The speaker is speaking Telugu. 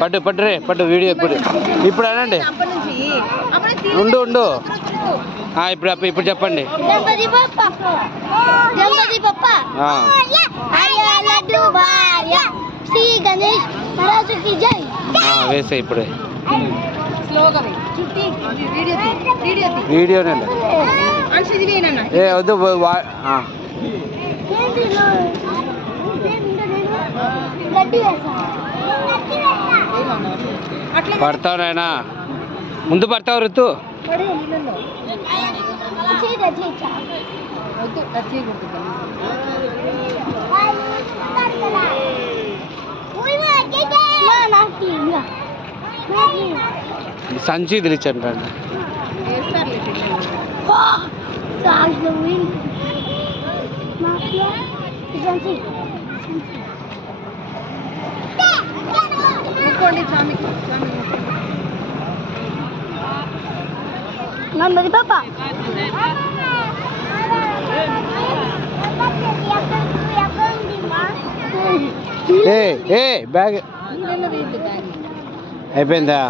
పట్టు పట్టు రే పట్టు వీడియో ఇప్పుడు అనండి. ఉండు ఉండు ఇప్పుడు చెప్పండి. వేసే ఇప్పుడే వీడియోనే ఏ వద్దు. పడతావు నాయనా, ముందు పడతావు రుతు. సంచి తెలిచండి. నమ్మది పాపా బ్యాగ్ అయిపోయిందా?